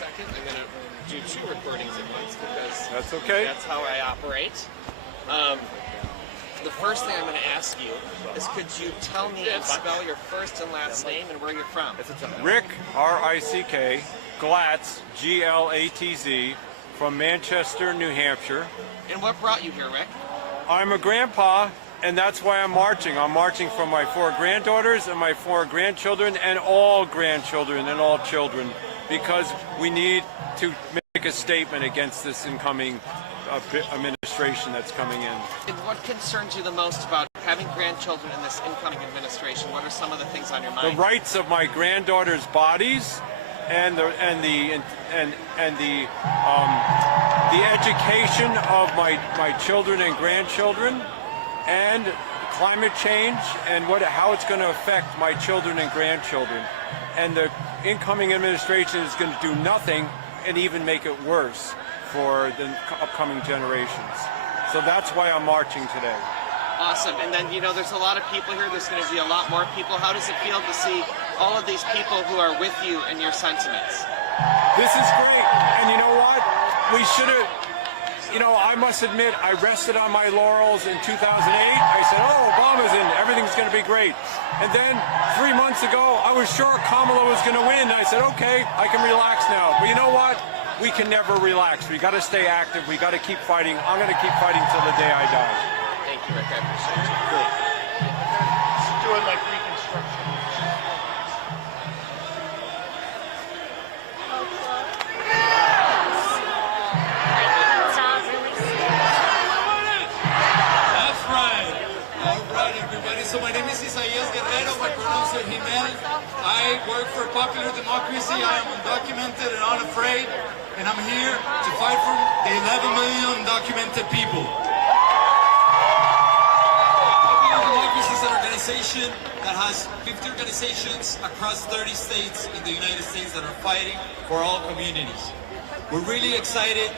second. I'm going to do 2 recordings at once because that's okay. That's how I operate. The first thing I'm going to ask you is, could you tell me and spell your first and last name and where you're from? Rick, R-I-C-K, Glatz, G-L-A-T-Z, from Manchester, New Hampshire. And what brought you here, Rick? I'm a grandpa, and that's why I'm marching. I'm marching for my 4 granddaughters and my 4 grandchildren and all grandchildren and all children, because we need to make a statement against this incoming administration that's coming in. And what concerns you the most about having grandchildren in this incoming administration? What are some of the things on your mind? The rights of my granddaughters' bodies, and the education of my children and grandchildren, and climate change and how it's going to affect my children and grandchildren. And the incoming administration is going to do nothing and even make it worse for the upcoming generations. So that's why I'm marching today. Awesome. And then, you know, there's a lot of people here. There's going to be a lot more people. How does it feel to see all of these people who are with you and your sentiments? This is great. And you know what? We should have, you know, I must admit, I rested on my laurels in 2008. I said, oh, Obama's in, everything's going to be great. And then 3 months ago, I was sure Kamala was going to win. And I said, okay, I can relax now. But you know what? We can never relax. We got to stay active. We got to keep fighting. I'm going to keep fighting till the day I die. Thank you, Rick. I appreciate you. Good. Doing like reconstruction. That's right. All right, everybody. So my name is Isaías Guerrero. My pronouns are Himel. I work for Popular Democracy. I am undocumented and unafraid. And I'm here to fight for the 11 million undocumented people. Popular Democracy is an organization that has 50 organizations across 30 states in the United States that are fighting for all communities. We're really excited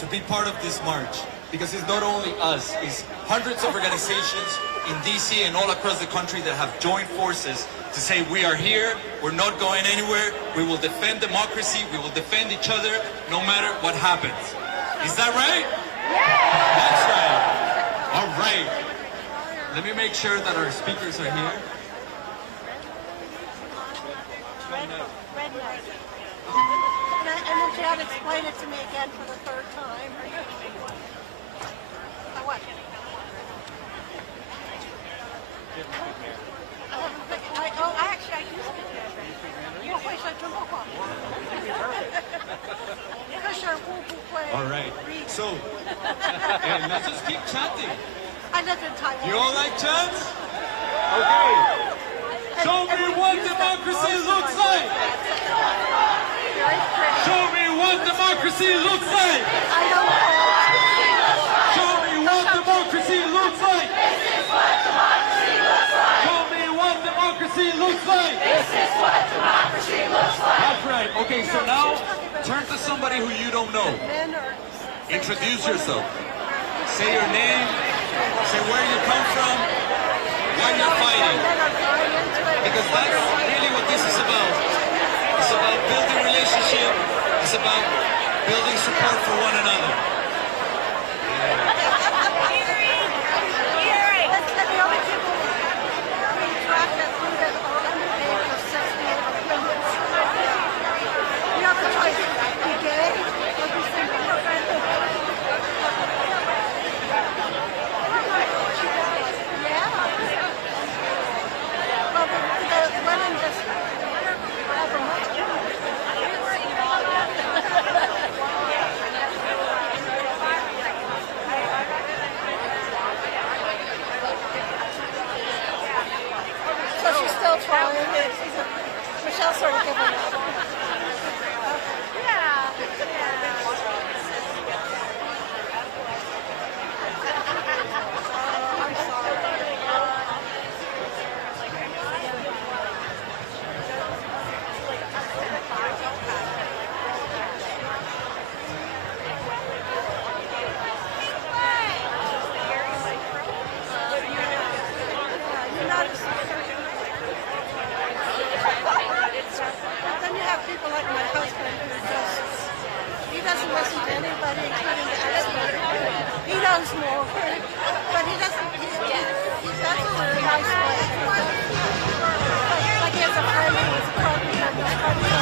to be part of this march because it's not only us, it's hundreds of organizations in DC and all across the country that have joined forces to say we are here, we're not going anywhere, we will defend democracy, we will defend each other no matter what happens. Is that right? Yeah! That's right. All right. Let me make sure that our speakers are here. And then Chad, explain it to me again for the 3rd time. What? Actually, I used to. All right. So, and let's just keep chanting. I lived in Taiwan. You all like chants? Okay. Show me what democracy looks like. Show me what democracy looks like. I don't know. Show me what democracy looks like. This is what democracy looks like. Show me what democracy looks like. This is what democracy looks like. That's right. Okay, so now turn to somebody who you don't know. Introduce yourself. Say your name. Say where you come from. Why you're fighting. Because that's really what this is about. It's about building relationship. It's about building support for one another. Michelle's sort of giving up. Then you knows more. But he doesn't, that's a really nice way. Like he has a friend who was a carpenter and was carpenter.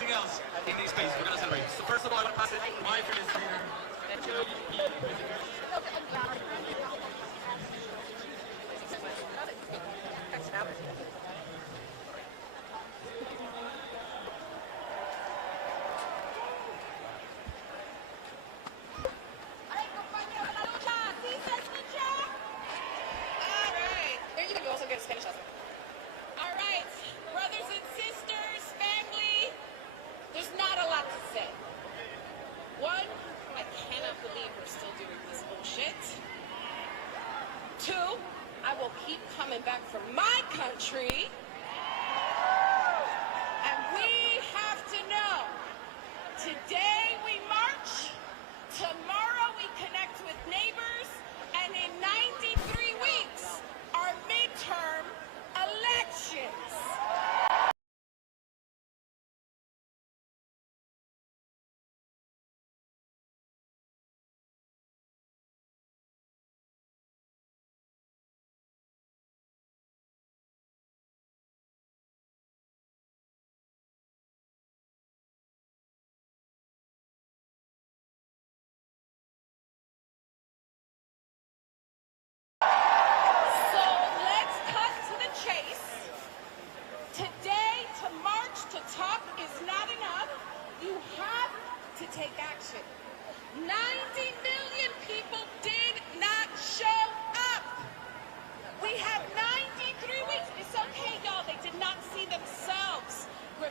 everything else in this space. We're gonna celebrate. So first of all, I want to pass it to my facilitator. All right, brothers and sisters, family, there's not a lot to say. One, I cannot believe we're still doing this bullshit. Two, I will keep coming back for my country. And we have to know, today we march, tomorrow we connect with neighbors, and in 93 weeks, our midterm elections. So let's cut to the chase. Today, to march, to talk is not enough. You have to take action. 90 million people did not show up. We have 93 weeks. It's okay, y'all. They did not see themselves. It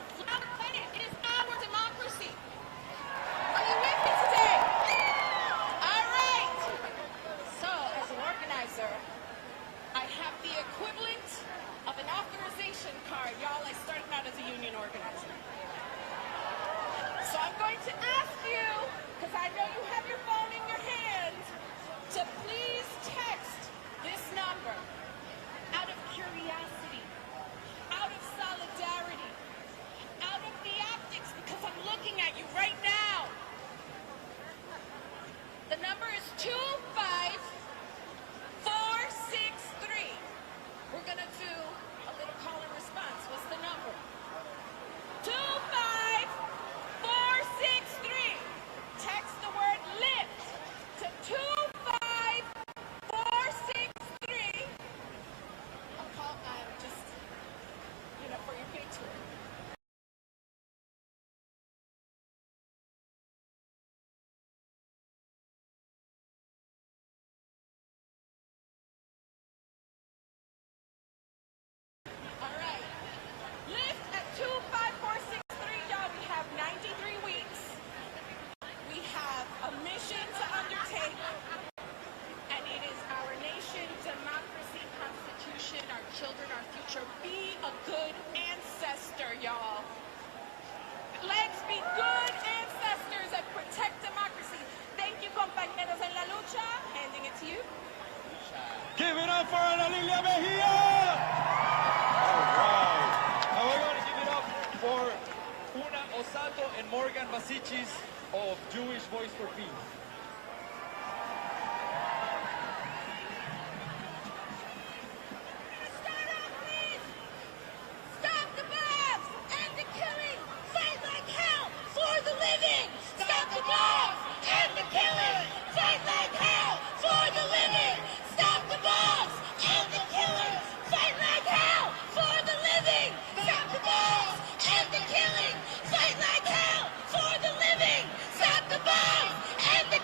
is our democracy. Are you with me today? All right. So, as an organizer, I have the equivalent of an authorization card. Y'all, I started out as a union organizer. So I'm going to ask you, because I know you have your phone in your hand, to please text this number out of curiosity, out of solidarity, out of the optics, because I'm looking at you right now. The number is 25463. We're going to do a little call and response. What's the number? 25463. Text the word lift to 25463. I'll call, just, for your picture. All right. Lift at 25463, y'all. We have 93 weeks. We have a mission to undertake, and it is our nation, democracy, constitution, our children, our future. Be a good ancestor, y'all. Let's be good ancestors and protect democracy. Thank you, compañeros en la lucha. Handing it to you. Give it up for Ana Lilia Mejia! Alright. Now we're going to give it up for Una Osato and Morgan Masichis of Jewish Voice for Peace. Start off, please. Stop the bombs and the killing. Fight like hell for the living. Stop the bombs and the killing. Fight like hell for the living. Stop the bombs and the killing. Fight like hell for the living. Stop the bombs and the killing. Fight like hell for the living. Stop the bombs and the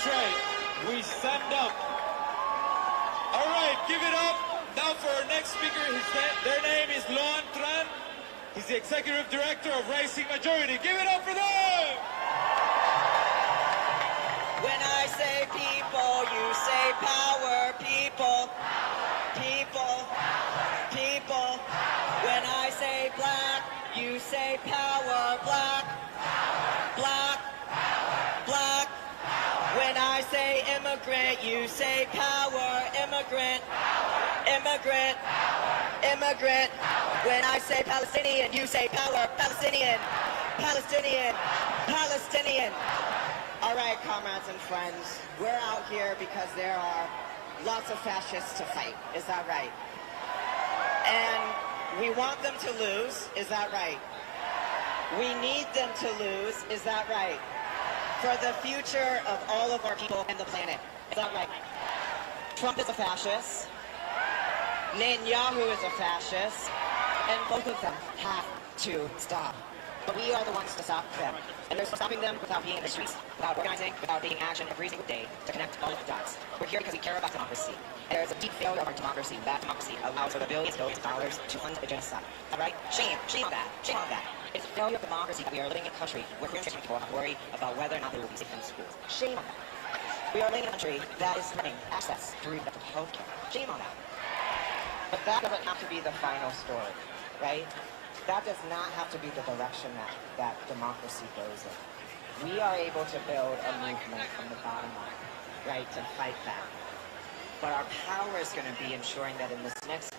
That's right. We stand up. All right, give it up now for our next speaker. Their name is Loan Tran. He's the Executive Director of Rising Majority. Give it up for them! When I say people, you say power. People, people, people. When I say black, you say power. Black, black, black. When I say immigrant, you say power. Immigrant, immigrant, immigrant. When I say Palestinian, you say power. Palestinian, Palestinian, Palestinian. All right, comrades and friends, we're out here because there are lots of fascists to fight. Is that right? And we want them to lose. Is that right? We need them to lose. Is that right? For the future of all of our people and the planet. Is that right? Trump is a fascist. Netanyahu is a fascist. And both of them have to stop. But we are the ones to stop them. And there's stopping them without being in the streets, without organizing, without taking action every single day to connect all of the dots. We're here because we care about democracy. And there's a deep failure of our democracy. That democracy allows for the billions of dollars to fund a genocide. All right? Shame. Shame on that. Shame on that. It's a failure of democracy that we are living in a country where Christian people are worried about whether or not they will be safe in schools. Shame on that. We are living in a country that is limiting access to reproductive health care. Shame on that. But that doesn't have to be the final story, right? That does not have to be the direction that democracy goes in. We are able to build a movement from the bottom up, right, to fight that. But our power is going to be ensuring that in this next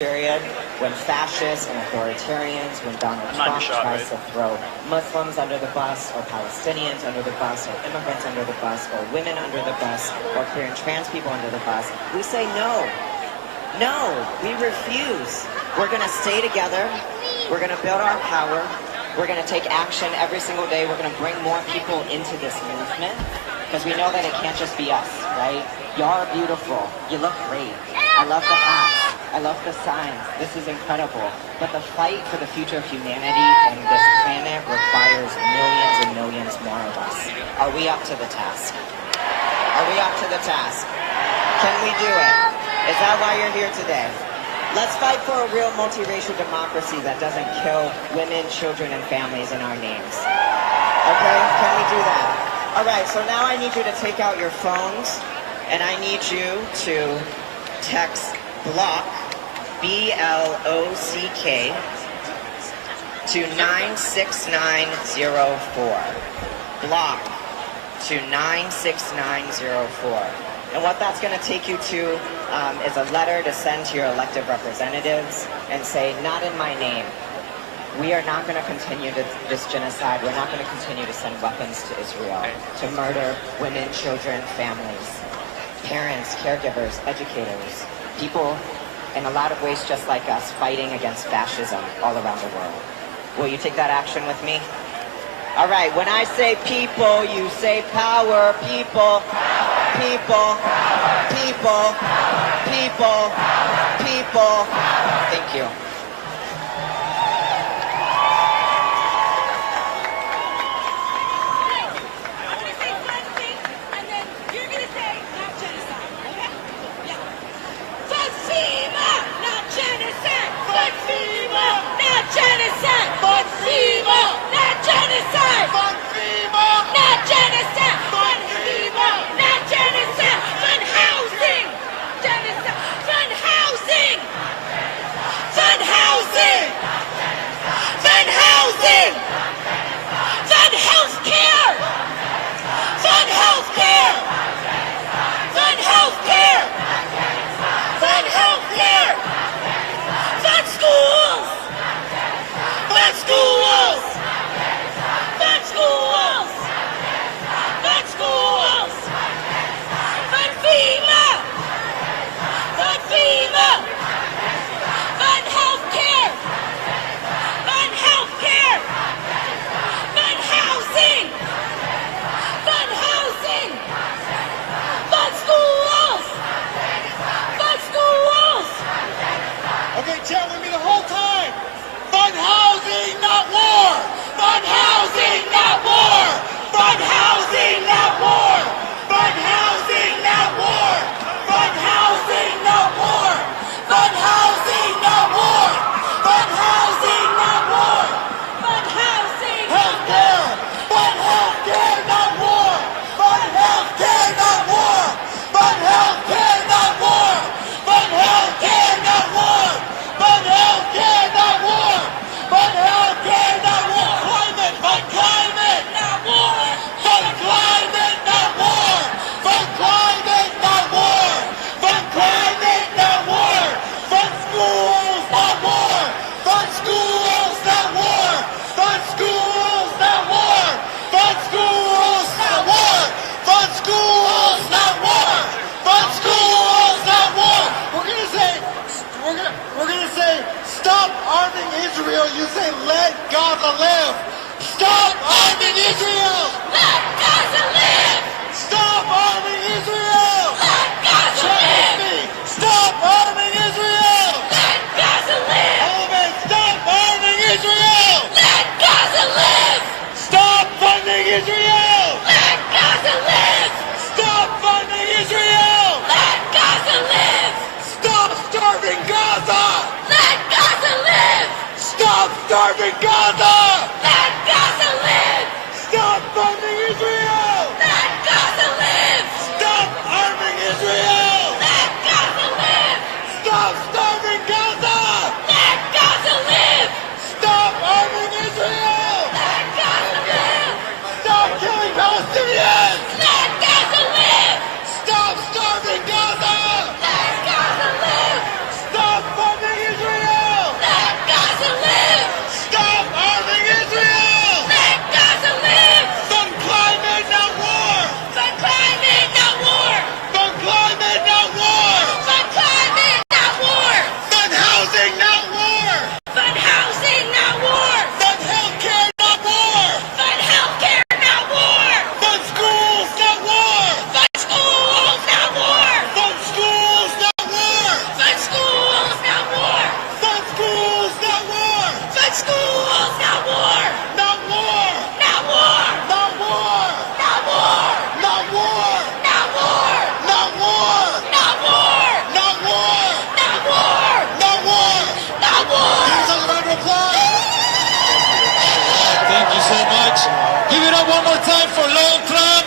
period, when fascists and authoritarians, when Donald Trump tries to throw Muslims under the bus, or Palestinians under the bus, or immigrants under the bus, or women under the bus, or queer and trans people under the bus, we say no. No, we refuse. We're going to stay together. We're going to build our power. We're going to take action every single day. We're going to bring more people into this movement because we know that it can't just be us, right? Y'all are beautiful. You look great. I love the hats. I love the signs. This is incredible. But the fight for the future of humanity and this planet requires millions and millions more of us. Are we up to the task? Are we up to the task? Can we do it? Is that why you're here today? Let's fight for a real multiracial democracy that doesn't kill women, children, and families in our names. Okay? Can we do that? All right, so now I need you to take out your phones, and I need you to text BLOCK, B-L-O-C-K, to 96904. BLOCK to 96904. And what that's going to take you to is a letter to send to your elected representatives and say, not in my name. We are not going to continue this genocide. We're not going to continue to send weapons to Israel to murder women, children, families, parents, caregivers, educators, people in a lot of ways just like us fighting against fascism all around the world. Will you take that action with me? All right, when I say people, you say power. People, people, people, people, people. Thank you. Fund Israel, you say, let Gaza live. Stop arming Israel. Let Gaza live! Stop arming Israel. Let Gaza Trust live! me. Stop arming Israel. Let Gaza live! All of it, stop arming Israel. Let Gaza live! Stop funding Israel. Let Gaza live! Stop funding Israel. Let Gaza live! Stop starving Gaza. Let Gaza live! Stop starving Gaza. Let Gaza live! Stop funding Israel. Let Gaza live! Stop arming Israel. Let Gaza live! Stop starving Gaza. Let Gaza live! Stop arming Israel. Let Gaza live! Stop killing Palestinians. Let Gaza live! Stop starving Gaza. Let Gaza live! Stop funding Israel. Let Gaza live! Stop arming Israel. Let Gaza live! Fund climate, not war. Fund climate, not war! Fund climate, not war. Fund climate, not war! Fund housing, not war. Fund housing, not war! Fund healthcare, not war. Fund healthcare, not war! Fund schools, not war. Fund schools, not war! Fund schools, not war. Fund schools, not war! Fund schools, not war. Fund schools, not war! Not war. Not war! Not war. Not war! Not war. Not war! Not war. Not war! Not war. Not war! Not war. Not war! Here's a round of applause. Thank you so much. Give it up one more time for Lone Trump,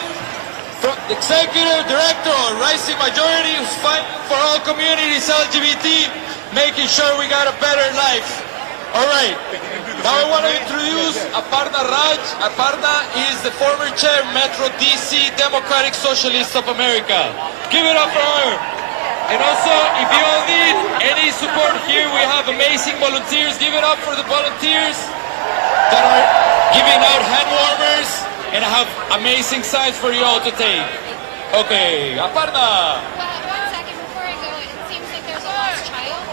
Executive Director of Rising Majority, who's fighting for all communities LGBT, making sure we got a better life. All right. Now I want to introduce Aparna Raj. Aparna is the former chair Metro DC Democratic Socialists of America. Give it up for her. And also, if you all need any support here, we have amazing volunteers. Give it up for the volunteers that are giving out hand warmers, and I have amazing signs for you all to take. Okay, Aparna. Well, 1 second before I go, it seems like there's a lost child.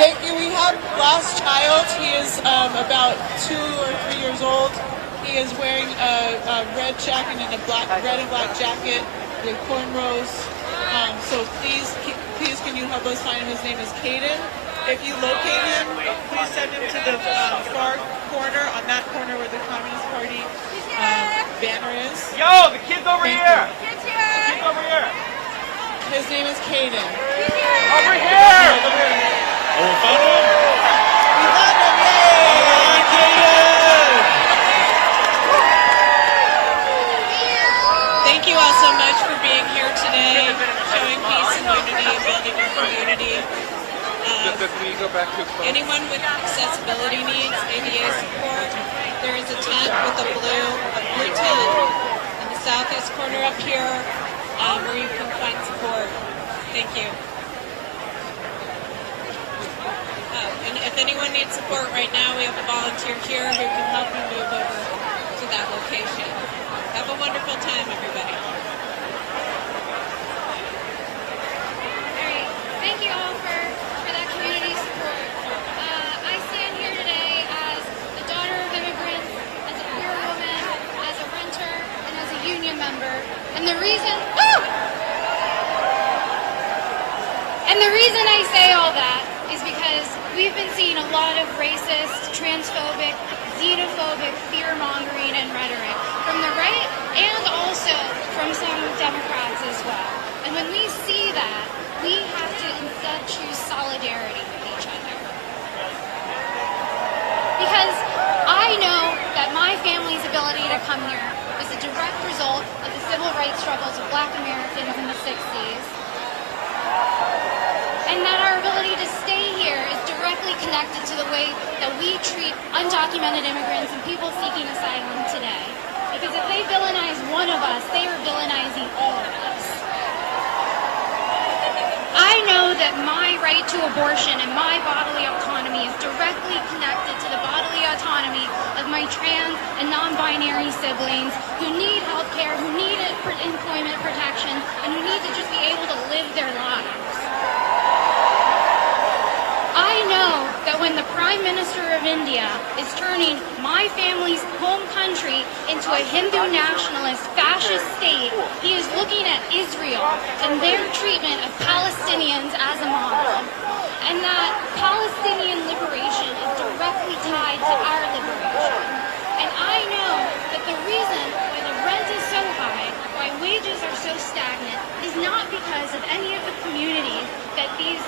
Thank you. We have lost child. He is about 2 or 3 years old. He is wearing a red jacket and a red and black jacket with cornrows. So please can you help us find him? His name is Caden. If you locate him, please send him to the far corner, on that corner where the Communist Party banner is. Yo, the kid's over here. Kids here! Kid's over here. His name is Caden. Over here. Oh, we found him? We found him, yay! All right, Caden. Thank you all so much for being here today, showing peace and unity and building a community. Anyone with accessibility needs, ADA support, there is a tent with a blue tent in the southeast corner up here where you can find support. Thank you. And if anyone needs support right now, we have a volunteer here who can help you move over to that location. Have a wonderful time, everybody. Alright, thank you all for that community support. I stand here today as a daughter of immigrants, as a queer woman, as a renter, and as a union member. And the reason I say all that is because we've been seeing a lot of racist, transphobic, xenophobic fear-mongering and rhetoric from the right and also from some Democrats as well. And when we see that, we have to instead choose solidarity with each other. Because I know that my family's ability to come here is a direct result of the civil rights struggles of Black Americans in the 60s. And that our ability to stay here is directly connected to the way that we treat undocumented immigrants and people seeking asylum today. Because if they villainize one of us, they are villainizing all of us. I know that my right to abortion and my bodily autonomy is directly connected to the bodily autonomy of my trans and non-binary siblings who need health care, who need employment protection, and who need to just be able to live their lives. I know that when the Prime Minister of of India is turning my family's home country into a Hindu nationalist fascist state, he is looking at Israel and their treatment of Palestinians as a model. And that Palestinian liberation is directly tied to our liberation. And I know that the reason why the rent is so high, why wages are so stagnant, is not because of any of the communities that these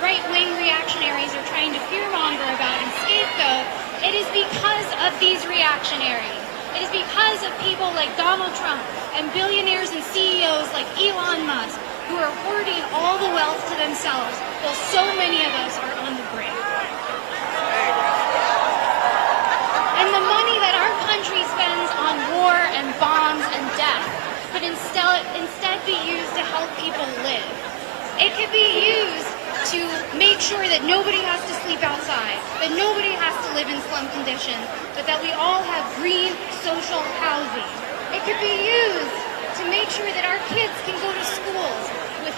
right-wing reactionaries are trying to fearmonger about and scapegoat. It is because of these reactionaries. It is because of people like Donald Trump and billionaires and CEOs like Elon Musk who are hoarding all the wealth to themselves while so many of us are on the brink. And the money that our country spends on war and bombs and death could instead be used to help people live. It could be used to make sure that nobody has to sleep outside, that nobody has to live in slum conditions, but that we all have green social housing. It could be used to make sure that our kids can go to schools with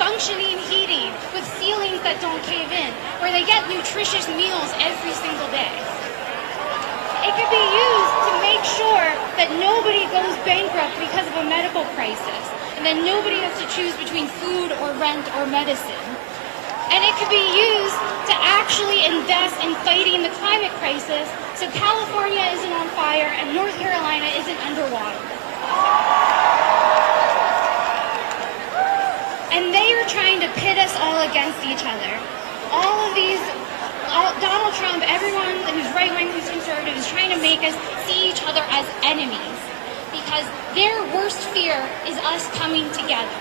functioning heating, with ceilings that don't cave in, where they get nutritious meals every single day. It could be used to make sure that nobody goes bankrupt because of a medical crisis, and that nobody has to choose between food or rent or medicine. And it could be used to actually invest in fighting the climate crisis so California isn't on fire and North Carolina isn't underwater. And they are trying to pit us all against each other. Donald Trump, everyone who's right-wing, who's conservative, is trying to make us see each other as enemies because their worst fear is us coming together.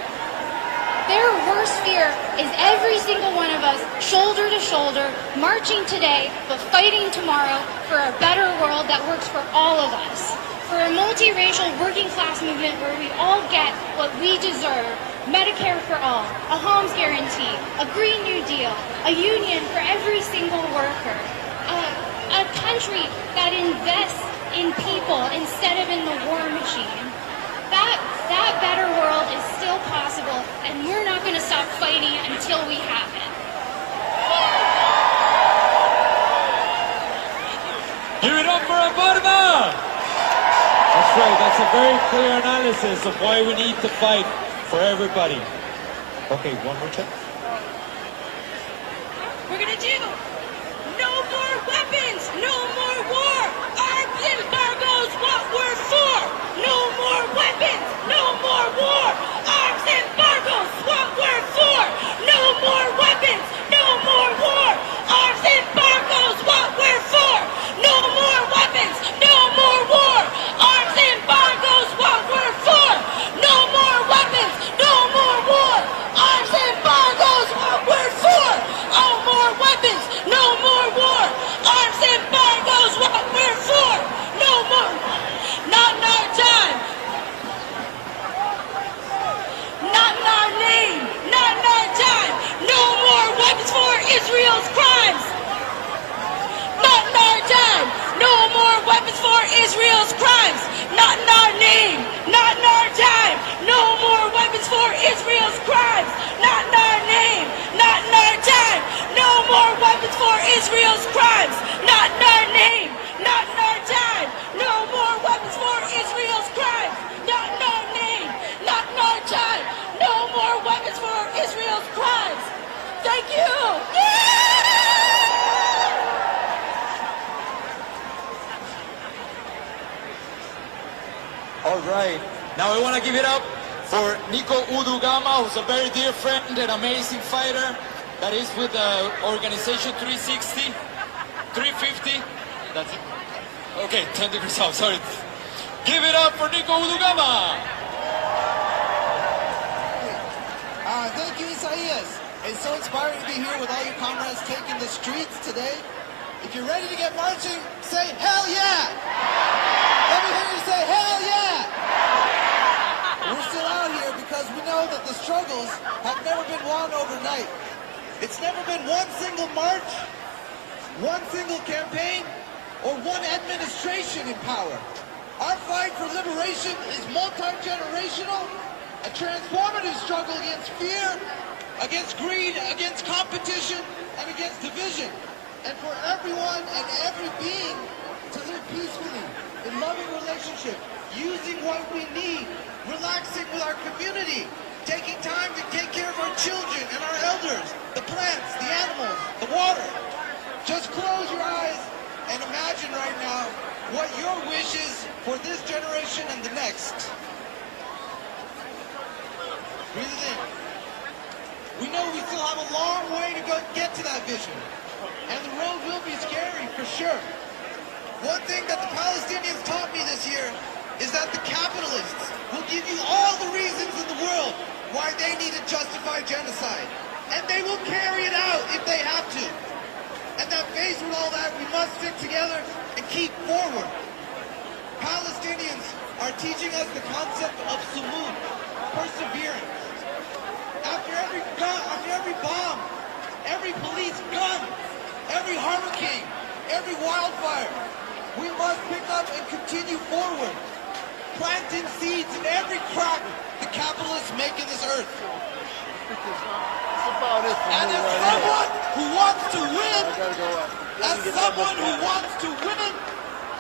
Their worst fear is every single one of us, shoulder to shoulder, marching today, but fighting tomorrow for a better world that works for all of us. For a multiracial working class movement where we all get what we deserve, Medicare for all, a Homes guarantee, a Green New Deal, a union for every single worker, a country that invests in people instead of in the war machine. That better world is still possible, and we're not going to stop fighting until we have it. Give it up for Obama! That's right, that's a very clear analysis of why we need to fight for everybody. Okay, one more check. We're gonna do no more weapons, no more war. Arms embargo's what we're for. No more weapons, no more war. Arms embargo's what we're for. No more weapons, no more war. Arms embargo's what we're for. No more weapons, no more war. Arms embargo's what we're for. No more weapons, no more war. Arms embargo's what we're for. No more weapons, no more war. Arms embargo's what we're for. No more. Not in our time. Not in our name. Not in our time. No more weapons for Israel's crimes. Not in our time. No more weapons for Israel's crimes. Not in our name. Not in our time. No more weapons for Israel's crimes. Not in our name. Not in our time. No more weapons for Israel's crimes. Not in our name. Not in our time. No more weapons for Israel's crimes. Not in our name. Not in our time. No more weapons for Israel's crimes. Thank you. All right. Now I want to give it up for Nico Udugama, who's a very dear friend and amazing fighter that is with the organization 360, 350. That's it. Okay, 10 degrees south, sorry. Give it up for Nico Udugama. Thank you, Isaias. It's so inspiring to be here with all your comrades taking the streets today. If you're ready to get marching, say hell yeah! Let me hear you say hell yeah! We're still out here because we know that the struggles have never been won overnight. It's never been one single march, one single campaign, or one administration in power. Our fight for liberation is multi-generational, a transformative struggle against fear, against greed, against competition, and against division. and for everyone and every being to live peacefully, in loving relationship, using what we need, relaxing with our community, taking time to take care of our children and our elders, the plants, the animals, the water. Just close your eyes and imagine right now what your wish is for this generation and the next. Breathe it in. We know we still have a long way to go get to that vision. And the road will be scary, for sure. One thing that the Palestinians taught me this year is that the capitalists will give you all the reasons in the world why they need to justify genocide. And they will carry it out if they have to. And that faced with all that, we must stick together and keep forward. Palestinians are teaching us the concept of sumud, perseverance. After every gun, after every bomb, every police gun, every hurricane, every wildfire, we must pick up and continue forward, planting seeds in every crack the capitalists make in this earth. And as someone who wants to win,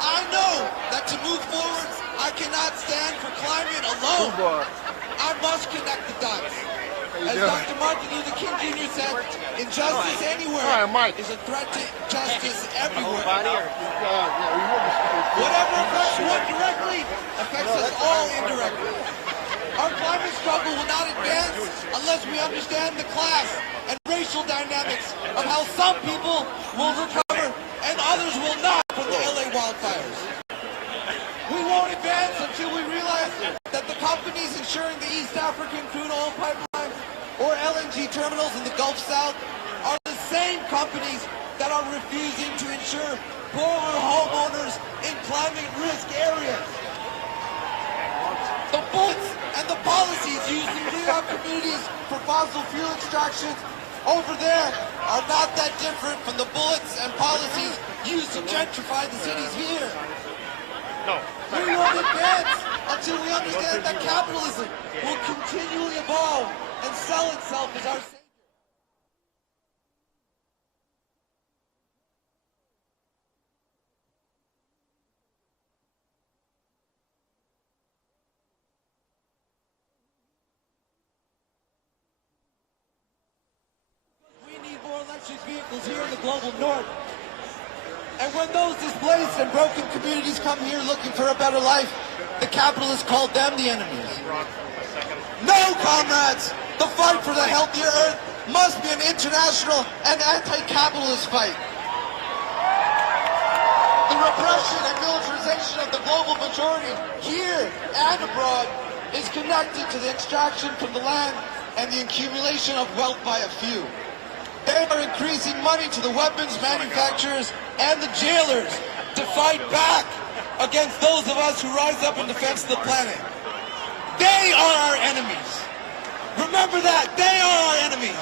I know that to move forward, I cannot stand for climate alone. I must connect the dots. As Dr. Martin Luther King Jr. said, injustice anywhere is a threat to justice everywhere. Whatever affects one directly affects us all indirectly. Our climate struggle will not advance unless we understand the class and racial dynamics of how some people will recover and others will not from the LA wildfires. We won't advance until we realize that the companies ensuring the East African crude oil pipeline or LNG terminals in the Gulf South are the same companies that are refusing to insure poorer homeowners in climate risk areas. The bullets and the policies used to clean up communities for fossil fuel extractions over there are not that different from the bullets and policies used to gentrify the cities here. We won't advance until we understand that capitalism will continually evolve and sell itself as our savior. We need more electric vehicles here in the global north. And when those displaced and broken communities come here looking for a better life, the capitalists called them the enemies. No, comrades! The fight for the healthier earth must be an international and anti-capitalist fight. The repression and militarization of the global majority here and abroad is connected to the extraction from the land and the accumulation of wealth by a few. They are increasing money to the weapons manufacturers and the jailers to fight back against those of us who rise up in defense of the planet. They are our enemies. Remember that. They are our enemies.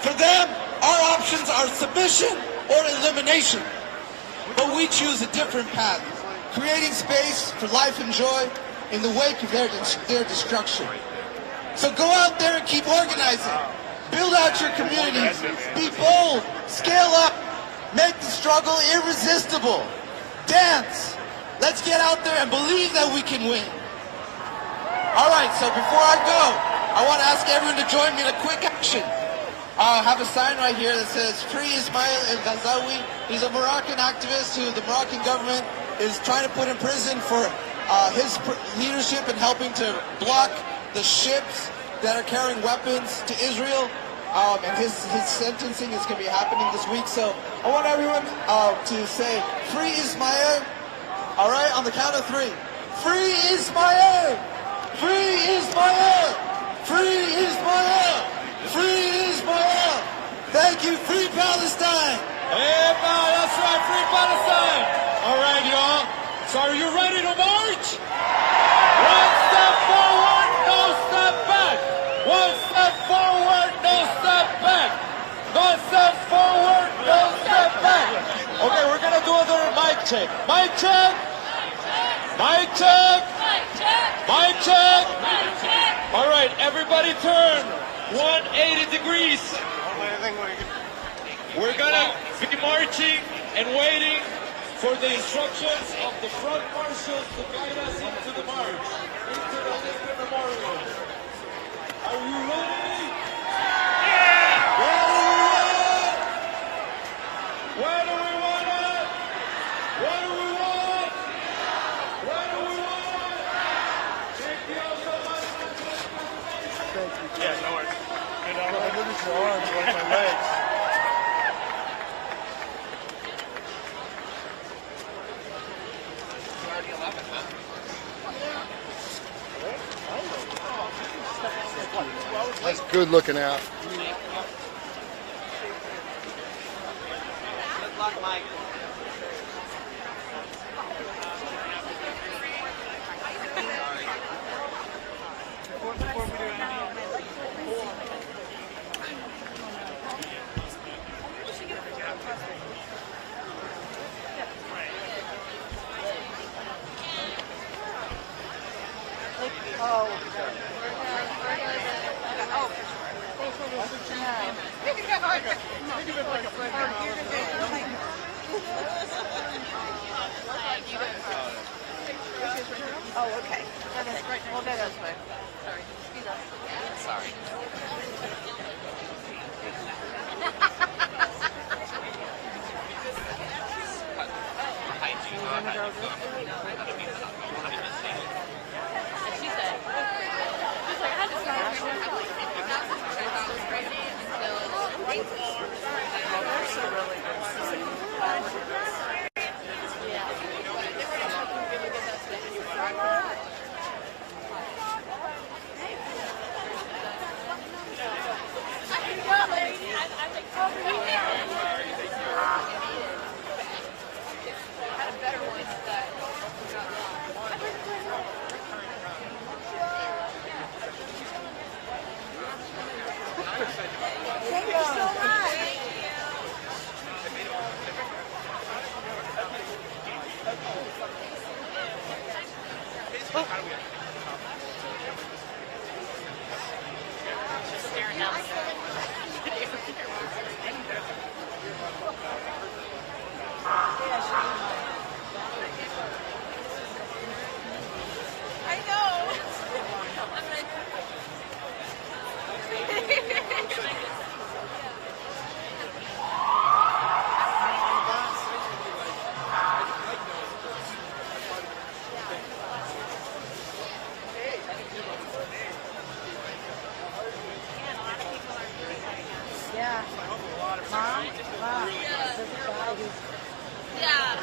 For them, our options are submission or elimination. But we choose a different path, creating space for life and joy in the wake of their destruction. So go out there and keep organizing. Build out your communities. Be bold. Scale up. Make the struggle irresistible. Dance. Let's get out there and believe that we can win. All right, so before I go, I want to ask everyone to join me in a quick action. I have a sign right here that says, Free Ismail El-Ghazawi. He's a Moroccan activist who the Moroccan government is trying to put in prison for his leadership in helping to block the ships that are carrying weapons to Israel. And his sentencing is going to be happening this week. So I want everyone to say, Free Ismail. All right, on the count of three. Free Ismail! Free Ismail! Free Ismail! Free Ismail! Thank you, Free Palestine! Hey, that's right, Free Palestine! All right, y'all. So are you ready to march? One step forward, no step back. One step forward, no step back. One step forward, no step back. Okay, we're gonna do another mic check. Mic check. Mic check. Mic check. All right, everybody turn 180 degrees. We're gonna be marching and waiting for the instructions of the front marshals to guide us into the march, into the Lincoln Memorial. Are you ready? Yeah! Where do we want it? What do we want? What do we want? Thank you all so much. Yeah, no worries. You know, I look at your arms like my legs. That's good looking out. Good luck, Mike. Oh, okay. We'll go this way. Sorry. Thank you so much. I know. Yeah. Mom? Wow. Yeah.